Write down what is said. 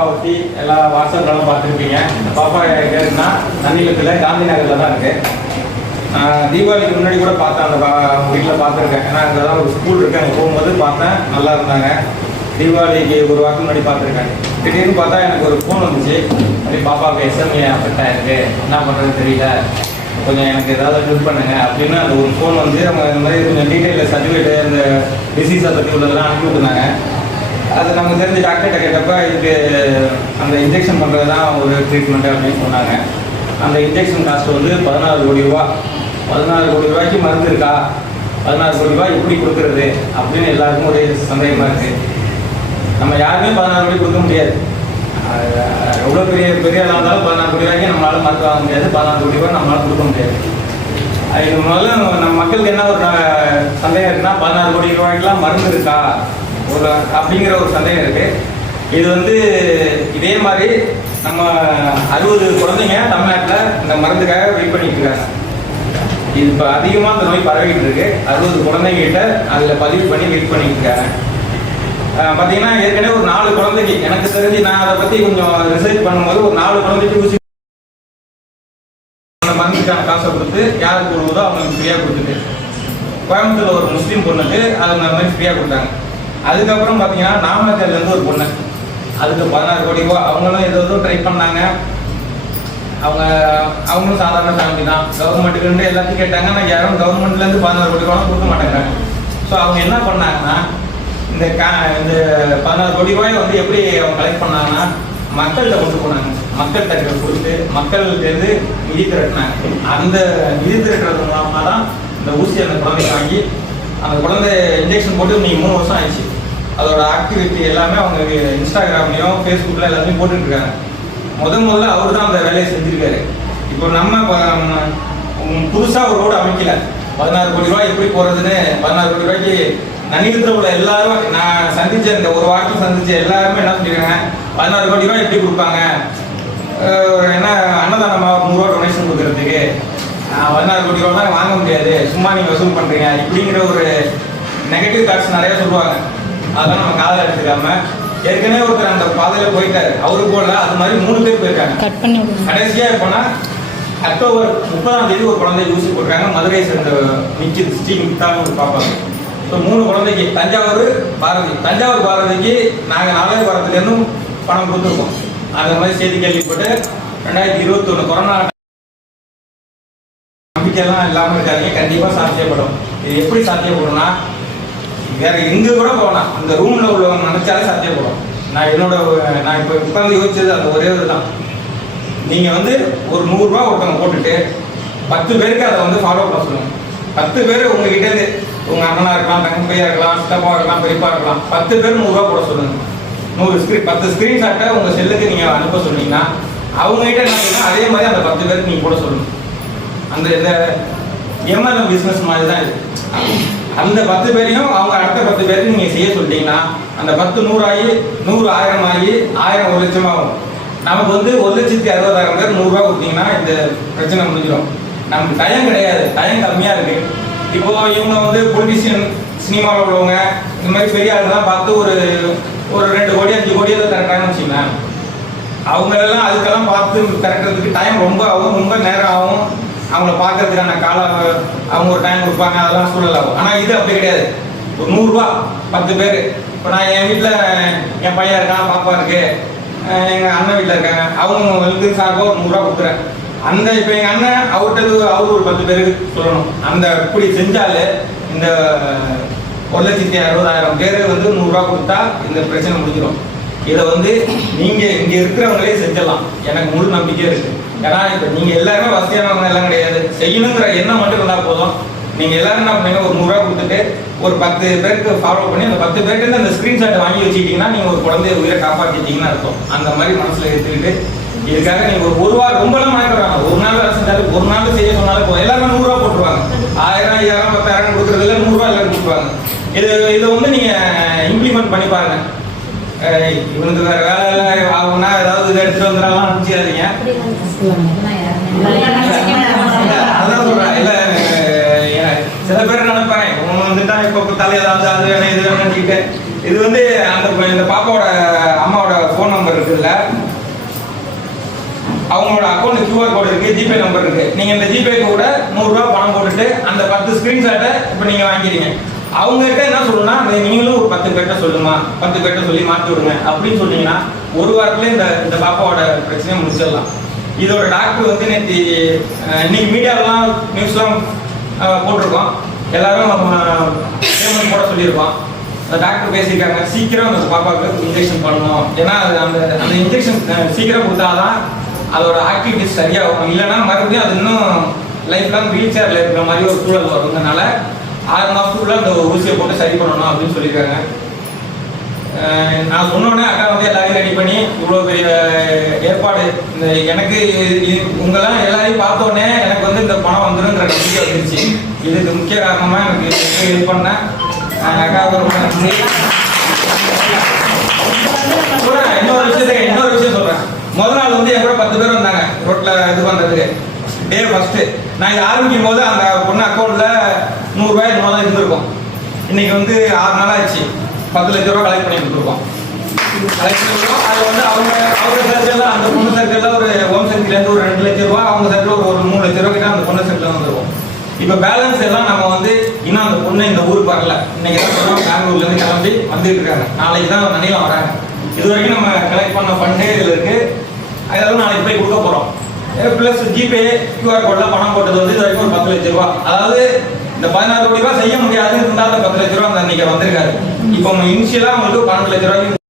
பற்றி எல்லா வாட்ஸ்அப்லாம் பார்த்துருப்பீங்க. இந்த பாப்பா கேட்டுனா நன்னிலத்தில் காந்தி நகரில் தான் இருக்குது. தீபாவளிக்கு முன்னாடி கூட பார்த்தேன், அந்த வீட்டில் பார்த்துருக்கேன். ஏன்னா அங்கே தான் ஒரு ஸ்கூல் இருக்குது, அங்கே போகும்போது பார்த்தேன், நல்லா இருந்தாங்க. தீபாவளிக்கு ஒரு வாரத்துக்கு முன்னாடி பார்த்துருக்கேன். திடீர்னு பார்த்தா எனக்கு ஒரு ஃபோன் வந்துச்சு. அப்படி பாப்பாவுக்கு எஸ்எம்ஏ அஃபெக்ட் ஆகிருக்கு, என்ன பண்ணுறதுன்னு தெரியல, கொஞ்சம் எனக்கு ஏதாவது ஹெல்ப் பண்ணுங்க அப்படின்னு அந்த ஒரு ஃபோன் வந்து அவங்க இந்த மாதிரி கொஞ்சம் டீட்டெயிலில் சர்டிஃபிகேட்டு அந்த டிசீஸை பற்றி உள்ளதெல்லாம் அனுப்பி விட்டுருந்தாங்க. அது நமக்கு தெரிஞ்ச டாக்டர்கிட்ட கேட்டப்போ இதுக்கு அந்த இன்ஜெக்ஷன் பண்ணுறது தான் ஒரு ட்ரீட்மெண்ட்டு அப்படின்னு சொன்னாங்க. அந்த இன்ஜெக்ஷன் காஸ்ட் வந்து 14 கோடி ரூபா. 14 கோடி ரூபாய்க்கு மருந்து இருக்கா, 14 கோடி ரூபாய் எப்படி கொடுக்குறது அப்படின்னு எல்லாருக்கும் ஒரு சந்தேகமாக இருக்குது. நம்ம யாருமே 14 கோடி கொடுக்க முடியாது. எவ்வளோ பெரிய ஆளாக இருந்தாலும் 14 கோடி ரூபாய்க்கு நம்மளால் மருந்து வாங்க முடியாது, 14 கோடி ரூபாய் நம்மளால் கொடுக்க முடியாது. இது முதல்ல நம்ம மக்களுக்கு என்ன ஒரு சந்தேகம் இருக்குன்னா, 14 கோடி ரூபாய்க்கெலாம் மருந்து இருக்கா ஒரு அப்படிங்கிற ஒரு சந்தேகம் இருக்குது. இது வந்து இதே மாதிரி நம்ம 60 குழந்தைங்க தமிழ்நாட்டில் இந்த மருந்துக்காக வெயிட் பண்ணிட்டு இருக்காங்க. இது இப்போ அதிகமாக இந்த நோய் பரவிட்டு இருக்கு. 60 குழந்தைங்கிட்ட அதில் பதிவு பண்ணி வெயிட் பண்ணிட்டு இருக்காங்க. பார்த்தீங்கன்னா ஏற்கனவே ஒரு 4 குழந்தைக்கு எனக்கு தெரிஞ்சு, நான் அதை பற்றி கொஞ்சம் ரிசர்ச் பண்ணும்போது, ஒரு 4 குழந்தைக்கு ஊசி அந்த மருந்துக்கான காசை கொடுத்து யாருக்கு கொடுக்குதோ அவங்களுக்கு ஃப்ரீயாக கொடுத்துட்டு, கோயம்புத்தூரில் ஒரு முஸ்லீம் பொண்ணுக்கு அது அந்த மாதிரி ஃப்ரீயாக கொடுத்தாங்க. அதுக்கப்புறம் பார்த்தீங்கன்னா நாமக்கல்லேருந்து ஒரு பொண்ணு, அதுக்கு 16 கோடி ரூபா. அவங்களும் ஏதோ ட்ரை பண்ணாங்க. அவங்களும் சாதாரண ஃபேமிலி தான். கவர்மெண்ட்டுக்கு எல்லாத்தையும் கேட்டாங்க. ஆனால் யாரும் கவர்மெண்ட்லேருந்து 16 கோடி ரூபாய் கொடுக்க மாட்டேங்கிறாங்க. ஸோ அவங்க என்ன பண்ணாங்கன்னா, இந்த 16 கோடி ரூபாயை வந்து எப்படி அவங்க கலெக்ட் பண்ணாங்கன்னா, மக்கள்கிட்ட கொண்டு போனாங்க. மக்கள்கிட்ட கொடுத்து மக்கள்கிட்டேருந்து நிதி திரட்டினாங்க. அந்த நிதி திரட்டுறது மூலமாக தான் இந்த ஊசி அந்த குழந்தைக்கு வாங்கி, அந்த குழந்தை இன்ஜெக்ஷன் போட்டு நீங்கள் 3 வருஷம் ஆயிடுச்சு. அதோட ஆக்டிவிட்டி எல்லாமே அவங்க இன்ஸ்டாகிராம்லையும் ஃபேஸ்புக்கில் எல்லாத்தையும் போட்டுட்ருக்காங்க. முதல்ல அவர் தான் அந்த வேலையை செஞ்சுருக்காரு. இப்போ நம்ம புதுசாக ஒரு ரோடு அமைக்கல. 16 கோடி ரூபாய் எப்படி போகிறதுன்னு 14 கோடி ரூபாய்க்கு நன்னிலத்தில் உள்ள எல்லாரும், நான் சந்தித்த இந்த ஒரு வாரத்தில் சந்தித்த எல்லாருமே என்ன சொல்லியிருக்காங்க, 14 கோடி ரூபாய் எப்படி கொடுப்பாங்க, என்ன அன்னதானமாக 100 ரூபா டொனேஷன் கொடுக்குறதுக்கு 16 கோடி ரூபாய் வாங்க முடியாது, சும்மா நீங்கள் வசூல் பண்ணுறீங்க இப்படிங்கிற ஒரு நெகட்டிவ் தாட்ஸ் நிறையா சொல்லுவாங்க. அதெல்லாம் நம்ம காதில் எடுத்துக்காம, ஏற்கனவே ஒருத்தர் அந்த பாதையில் போயிட்டாரு, அவரு போல அது மாதிரி 3 பேர் போயிருக்காங்க. கடைசியாக இப்போனா அக்டோபர் 30ஆம் தேதி ஒரு குழந்தை ஊசி போட்டுருக்காங்க. மதுரையை சேர்ந்த நிக்கித் ஸ்ரீ மித்தான்னு ஒரு பாப்பாங்க. ஸோ 3 குழந்தைக்கு தஞ்சாவூர் பாரதிக்கு நாங்கள் 4வது வாரத்துலேருந்தும் பணம் கொடுத்துருக்கோம். அந்த மாதிரி செய்தி கேள்விப்பட்டு 2021 கொரோனா நம்பிக்கையெல்லாம் இல்லாமல் இருக்காதிங்க. கண்டிப்பாக சாத்தியப்படும். இது எப்படி சாத்தியப்படும்னா, வேற எங்கே கூட போகலாம், அந்த ரூமில் உள்ளவங்க நினைச்சாலே சாத்தியப்படும். நான் இப்போ உட்காந்து யோசிச்சது அந்த ஒரே இது தான். நீங்கள் வந்து ஒரு 100 ரூபா ஒருத்தவங்க போட்டுட்டு 10 பேருக்கு அதை வந்து ஃபாலோ பண்ண சொல்லுங்கள். 10 பேர் உங்ககிட்டேருந்து, உங்கள் அண்ணனாக இருக்கலாம், தங்கப்பையாக இருக்கலாம், சித்தப்பாக இருக்கலாம், பெரியப்பா இருக்கலாம், 10 பேர் 100 ரூபா போட சொல்லுங்கள். 10 ஸ்க்ரீன்ஷாட்டை உங்கள் செல்லுக்கு நீங்கள் அனுப்ப சொன்னீங்கன்னா, அவங்ககிட்ட என்ன செய்யணும், அதே மாதிரி அந்த 10 பேருக்கு நீங்கள் போட சொல்லணும். அந்த இந்த எம்எல்எம் பிஸ்னஸ் மாதிரி தான் இது. அந்த 10 பேரையும் அவங்க அடுத்த 10 பேருக்கு நீங்கள் செய்ய சொல்லிட்டீங்கன்னா, அந்த 10 100 ஆகி 100 1000 ஆகி 1000 1 லட்சம் ஆகும். நமக்கு வந்து 1,60,000 பேர் 100 ரூபா கொடுத்தீங்கன்னா இந்த பிரச்சனை முடிஞ்சிடும். நமக்கு டைம் கிடையாது, டைம் கம்மியாக இருக்கு. இப்போ இவங்க வந்து பொலிட்டிஷியன், சினிமாவில் உள்ளவங்க, இந்த மாதிரி பெரிய ஆளுலாம் பார்த்து ஒரு 2 கோடி 5 கோடி தான் திரட்டாங்கன்னு வச்சுக்கலாம். அவங்களெல்லாம் அதுக்கெல்லாம் பார்த்து திரட்டுறதுக்கு டைம் ரொம்ப ஆகும், ரொம்ப நேரம் ஆகும். அவங்கள பார்க்கறதுக்கான அவங்க ஒரு டைம் கொடுப்பாங்க, அதெல்லாம் சூழல் ஆகும். ஆனால் இது அப்படி கிடையாது. ஒரு 100 ரூபா 10 பேர். இப்போ நான் என் வீட்டில் என் பையன் இருக்கான், பாப்பா இருக்கு, எங்கள் அண்ணன் வீட்டில் இருக்காங்க, அவங்களுக்கு சார்பாக ஒரு 100 ரூபா கொடுக்குறேன். அந்த இப்போ எங்கள் அண்ணன் அவர்கிட்ட அவரு ஒரு 10 பேருக்கு சொல்லணும். அந்த இப்படி செஞ்சாலே இந்த 1,60,000 பேர் வந்து 100 ரூபா கொடுத்தா இந்த பிரச்சனை முடிஞ்சிடும். இதை வந்து நீங்கள் இங்கே இருக்கிறவங்களே செஞ்சிடலாம், எனக்கு முழு நம்பிக்கை இருக்குது. ஏன்னா இப்போ நீங்கள் எல்லாருமே வசதியானவங்க எல்லாம் கிடையாது, செய்யணுங்கிற எண்ணம் மட்டும் இருந்தால் போதும். நீங்கள் எல்லாரும் என்ன பண்ணுங்க, ஒரு 100 ரூபா கொடுத்துட்டு ஒரு 10 பேருக்கு ஃபாலோ பண்ணி அந்த 10 பேருக்கு அந்த ஸ்க்ரீன்ஷாட்டை வாங்கி வச்சுக்கிட்டீங்கன்னா, நீங்கள் ஒரு குழந்தைய உயிரை காப்பாற்றிட்டீங்கன்னு அர்த்தம். அந்த மாதிரி மனசில் எடுத்துக்கிட்டு இதுக்காக நீங்கள் ஒரு வாரம் ரொம்பலாம் மயக்கிறாங்க. ஒரு நாள் வேலை செஞ்சாலும், ஒரு நாள் செய்ய சொன்னாலும் போதும், எல்லாருமே 100 ரூபா போட்டுருவாங்க. 1000 5000 10,000 கொடுக்குறதுல 100 ரூபா எல்லாரும் கொடுப்பாங்க. இதை வந்து நீங்கள் இம்ப்ளிமெண்ட் பண்ணி பாருங்க. இவனுக்கு வேற வேலை ஆகும்னா ஏதாவது இதை எடுத்துட்டு வந்துடலாம் நினைச்சிடாதீங்க. அதான் சொல்றேன். இல்லை சில பேர் நினைப்பாங்க, இவங்க வந்துட்டா இப்போ தலை ஏதாவது அது வேணும் இது வேணும்னு இது வந்து இந்த பாப்பாவோட அம்மாவோட ஃபோன் நம்பர் இருக்குல்ல, அவங்களோட அக்கௌண்ட் கியூஆர் கோடு இருக்கு, ஜிபே நம்பர் இருக்கு. நீங்க இந்த ஜிபே கூட 100 ரூபாய் பணம் போட்டுட்டு அந்த 10 ஸ்கிரீன்ஷாட்டை இப்போ நீங்க வாங்கிக்கிறீங்க. அவங்க கிட்ட என்ன சொல்லணும்னா, நீங்களும் ஒரு 10 பேர்ட்ட சொல்லுமா, 10 பேர்ட்ட சொல்லி மாற்றி விடுங்க அப்படின்னு சொன்னீங்கன்னா ஒரு வாரத்துல இந்த பாப்பாவோட பிரச்சனையை முடிச்சிடலாம். இதோட டாக்டர் வந்து நேற்று இன்னைக்கு மீடியாவெல்லாம் நியூஸ்லாம் போட்டிருக்கோம், எல்லாரும் பேமெண்ட் போட சொல்லியிருக்கோம். டாக்டர் பேசியிருக்காங்க, சீக்கிரம் அந்த பாப்பாவுக்கு இன்ஜெக்ஷன் பண்ணணும். ஏன்னா அந்த இன்ஜெக்ஷன் சீக்கிரம் கொடுத்தாதான் அதோட ஆக்டிவிட்டிஸ் சரியாகும். இல்லைன்னா மறுபடியும் அது இன்னும் லைஃப் லாங் வீல் சேரில் இருக்கிற மாதிரி ஒரு சூழல் வருதுனால 6 மாதத்துக்குள்ள அந்த ஊசியை போட்டு சரி பண்ணணும் அப்படின்னு சொல்லியிருக்காங்க. நான் சொன்னோடனே அக்கா வந்து எல்லாரையும் ரெடி பண்ணி இவ்வளோ பெரிய ஏற்பாடு, இந்த எனக்கு உங்கெல்லாம் எல்லாரையும் பார்த்தோன்னே எனக்கு வந்து இந்த பணம் வந்துடுங்கிற நம்பிக்கை வந்துருச்சு. இதுக்கு முக்கிய காரணமாக எனக்கு இது பண்ணேன். அக்காவுக்கு ரொம்ப நன்றி. இன்னொரு விஷயம் சொல்கிறேன். முதல் நாள் வந்து என் கூட 10 பேர் வந்தாங்க ரோட்டில் இது பண்ணுறதுக்கு. டே ஃபஸ்ட்டு நான் இது ஆரம்பிக்கும் போது அந்த பொண்ணு அக்கௌண்ட்டில் 100 ரூபாய் இந்த மாதிரி இருந்திருக்கும். இன்னைக்கு வந்து 6 நாள் ஆச்சு, 10 லட்ச ரூபா கலெக்ட் பண்ணி கொடுத்துருக்கோம். அது வந்து அவங்க சர்க்கிளில், அந்த பொண்ணு சர்க்கிளில் ஒரு ஹோம் சர்க்கிள்லேருந்து ஒரு 2 லட்ச ரூபா, அவங்க சர்க்கிள் ஒரு 3 லட்ச ரூபா கிட்ட அந்த பொண்ணு சர்க்கிள் வந்துருக்கும். இப்போ பேலன்ஸ் எல்லாம் நம்ம வந்து இன்னும் அந்த பொண்ணு இந்த ஊருக்கு வரல. இன்னைக்கு தான் சொல்லுவோம், பெங்களூர்லேருந்து கிளம்பி வந்துட்டு இருக்காங்க. நாளைக்கு தான் நனியில் வராங்க. இது வரைக்கும் நம்ம கலெக்ட் பண்ண ஃபண்டே இதில் இருக்கு. அதெல்லாம் நாளைக்கு போய் கொடுக்க போகிறோம். ப்ளஸ் ஜிபே கியூஆர் கோடில் பணம் போட்டது வந்து இது வரைக்கும் ஒரு 10 லட்ச ரூபா. அதாவது இந்த 16 கோடி ரூபா செய்ய முடியாது இருந்தால் 10 லட்ச ரூபா அந்த அன்னைக்கு வந்திருக்காரு. இப்போ இனிஷியலாக உங்களுக்கு 12 லட்ச ரூபாய்க்கு